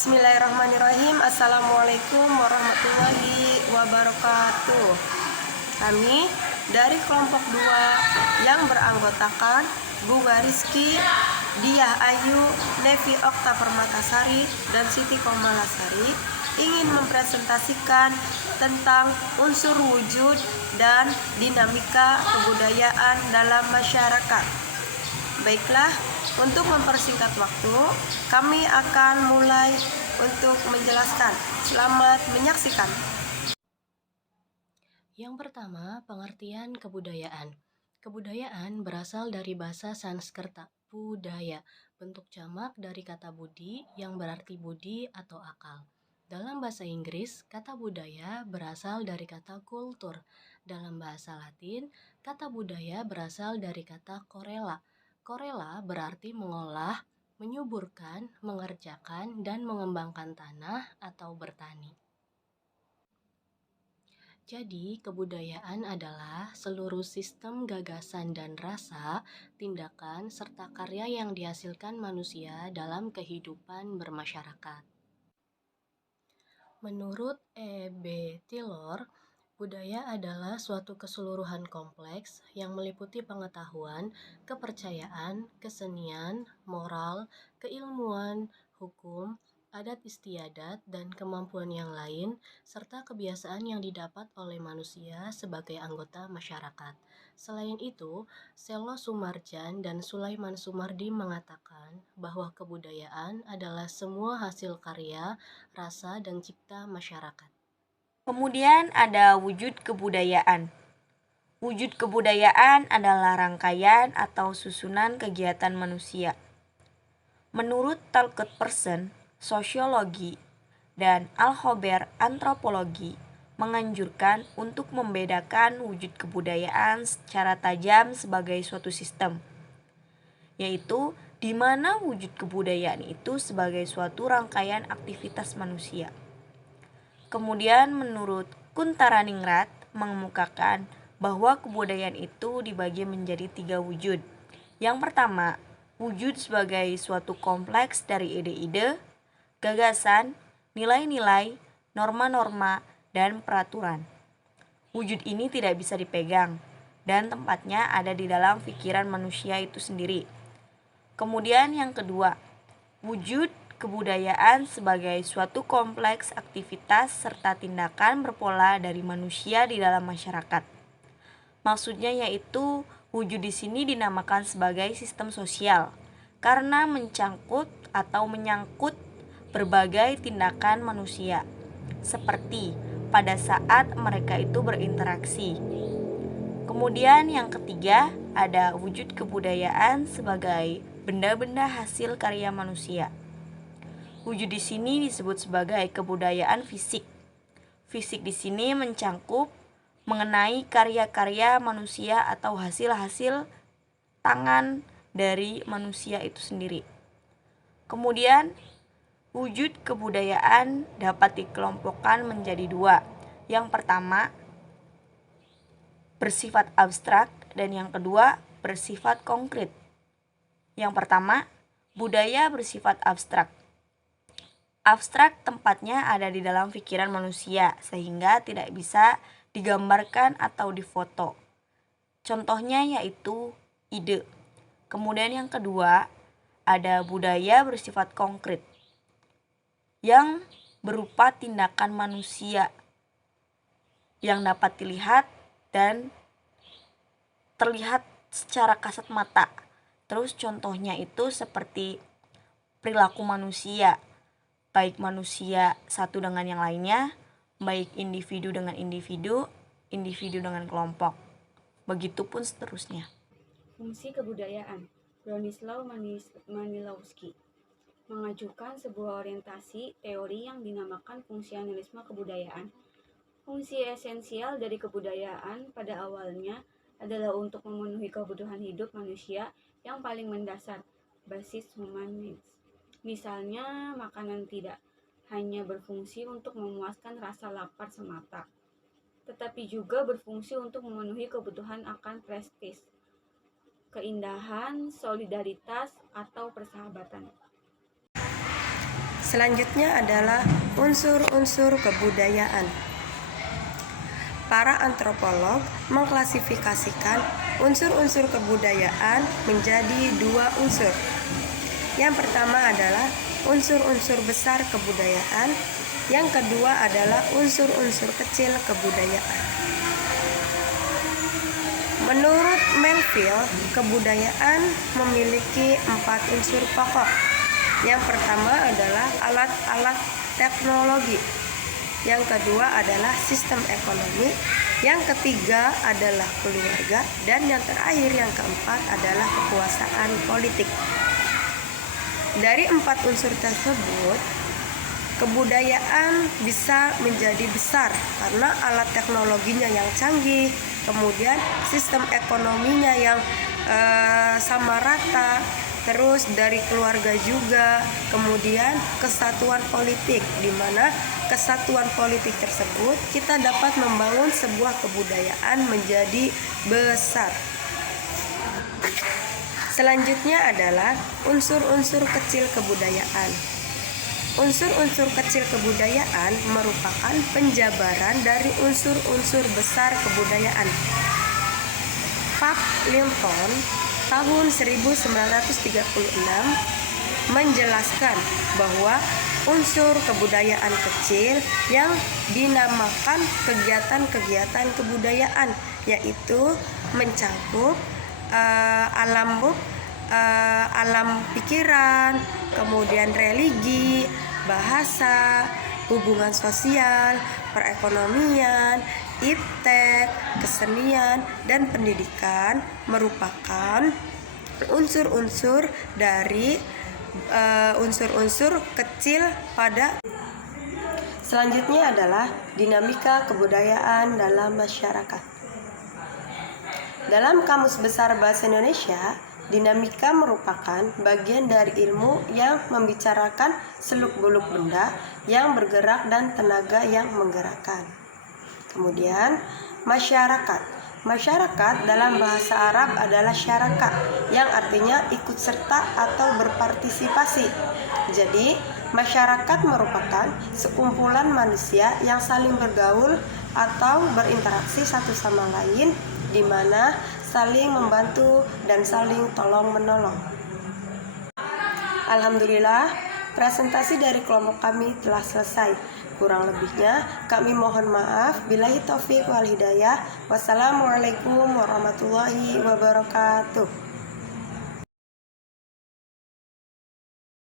Bismillahirrahmanirrahim. Assalamualaikum warahmatullahi wabarakatuh. Kami dari kelompok 2 yang beranggotakan Bunga Rizky, Diah Ayu, Nevi Okta Permatasari, dan Siti Komalasari ingin mempresentasikan tentang unsur wujud dan dinamika kebudayaan dalam masyarakat. Baiklah, untuk mempersingkat waktu, kami akan mulai untuk menjelaskan. Selamat menyaksikan. Yang pertama, pengertian kebudayaan. Kebudayaan berasal dari bahasa Sanskerta, budaya, bentuk jamak dari kata budi yang berarti budi atau akal. Dalam bahasa Inggris, kata budaya berasal dari kata kultur. Dalam bahasa Latin, kata budaya berasal dari kata correla. Correla berarti mengolah, menyuburkan, mengerjakan, dan mengembangkan tanah atau bertani. Jadi, kebudayaan adalah seluruh sistem gagasan dan rasa, tindakan, serta karya yang dihasilkan manusia dalam kehidupan bermasyarakat. Menurut E.B. Taylor, budaya adalah suatu keseluruhan kompleks yang meliputi pengetahuan, kepercayaan, kesenian, moral, keilmuan, hukum, adat istiadat, dan kemampuan yang lain, serta kebiasaan yang didapat oleh manusia sebagai anggota masyarakat. Selain itu, Selo Sumarjan dan Sulaiman Sumardi mengatakan bahwa kebudayaan adalah semua hasil karya, rasa, dan cipta masyarakat. Kemudian ada wujud kebudayaan. Wujud kebudayaan adalah rangkaian atau susunan kegiatan manusia. Menurut Talcott Person, sosiologi, dan Alhober, antropologi, menganjurkan untuk membedakan wujud kebudayaan secara tajam sebagai suatu sistem, yaitu di mana wujud kebudayaan itu sebagai suatu rangkaian aktivitas manusia. Kemudian menurut Kuntaraningrat mengemukakan bahwa kebudayaan itu dibagi menjadi 3 wujud. Yang pertama, wujud sebagai suatu kompleks dari ide-ide, gagasan, nilai-nilai, norma-norma, dan peraturan. Wujud ini tidak bisa dipegang dan tempatnya ada di dalam pikiran manusia itu sendiri. Kemudian yang kedua, wujud kebudayaan sebagai suatu kompleks aktivitas serta tindakan berpola dari manusia di dalam masyarakat. Maksudnya yaitu wujud di sini dinamakan sebagai sistem sosial karena menyangkut berbagai tindakan manusia seperti pada saat mereka itu berinteraksi. Kemudian yang ketiga ada wujud kebudayaan sebagai benda-benda hasil karya manusia. Wujud di sini disebut sebagai kebudayaan fisik. Fisik di sini mencangkup mengenai karya-karya manusia atau hasil-hasil tangan dari manusia itu sendiri. Kemudian, wujud kebudayaan dapat dikelompokkan menjadi 2. Yang pertama, bersifat abstrak dan yang kedua, bersifat konkret. Yang pertama, budaya bersifat abstrak. Abstrak tempatnya ada di dalam pikiran manusia sehingga tidak bisa digambarkan atau difoto. Contohnya yaitu ide. Kemudian yang kedua, ada budaya bersifat konkret yang berupa tindakan manusia yang dapat dilihat dan terlihat secara kasat mata. Terus contohnya itu seperti perilaku manusia, baik manusia satu dengan yang lainnya, baik individu dengan individu, individu dengan kelompok. Begitupun seterusnya. Fungsi kebudayaan. Bronislaw Manilowski mengajukan sebuah orientasi teori yang dinamakan fungsionalisme kebudayaan. Fungsi esensial dari kebudayaan pada awalnya adalah untuk memenuhi kebutuhan hidup manusia yang paling mendasar, basis human needs. Misalnya, makanan tidak hanya berfungsi untuk memuaskan rasa lapar semata, tetapi juga berfungsi untuk memenuhi kebutuhan akan prestis, keindahan, solidaritas, atau persahabatan. Selanjutnya adalah unsur-unsur kebudayaan. Para antropolog mengklasifikasikan unsur-unsur kebudayaan menjadi 2 unsur. Yang pertama adalah unsur-unsur besar kebudayaan, yang kedua adalah unsur-unsur kecil kebudayaan. Menurut Melville, kebudayaan memiliki 4 unsur pokok. Yang pertama adalah alat-alat teknologi. Yang kedua adalah sistem ekonomi, yang ketiga adalah keluarga, dan yang terakhir yang keempat adalah kekuasaan politik. Dari 4 unsur tersebut, kebudayaan bisa menjadi besar karena alat teknologinya yang canggih, kemudian sistem ekonominya yang sama rata, terus dari keluarga juga, kemudian kesatuan politik, di mana kesatuan politik tersebut kita dapat membangun sebuah kebudayaan menjadi besar. Selanjutnya adalah unsur-unsur kecil kebudayaan. Unsur-unsur kecil kebudayaan merupakan penjabaran dari unsur-unsur besar kebudayaan. Pak Lincoln tahun 1936 menjelaskan bahwa unsur kebudayaan kecil yang dinamakan kegiatan-kegiatan kebudayaan, yaitu mencakup alam pikiran, kemudian religi, bahasa, hubungan sosial, perekonomian, iptek, kesenian, dan pendidikan merupakan unsur-unsur dari unsur-unsur kecil pada. Selanjutnya adalah dinamika kebudayaan dalam masyarakat. Dalam Kamus Besar Bahasa Indonesia, dinamika merupakan bagian dari ilmu yang membicarakan seluk-beluk benda yang bergerak dan tenaga yang menggerakkan. Kemudian, masyarakat. Masyarakat dalam bahasa Arab adalah syaraka, yang artinya ikut serta atau berpartisipasi. Jadi, masyarakat merupakan sekumpulan manusia yang saling bergaul atau berinteraksi satu sama lain, di mana saling membantu dan saling tolong-menolong. Alhamdulillah, presentasi dari kelompok kami telah selesai. Kurang lebihnya kami mohon maaf. Billahi taufik wal hidayah. Wassalamualaikum warahmatullahi wabarakatuh.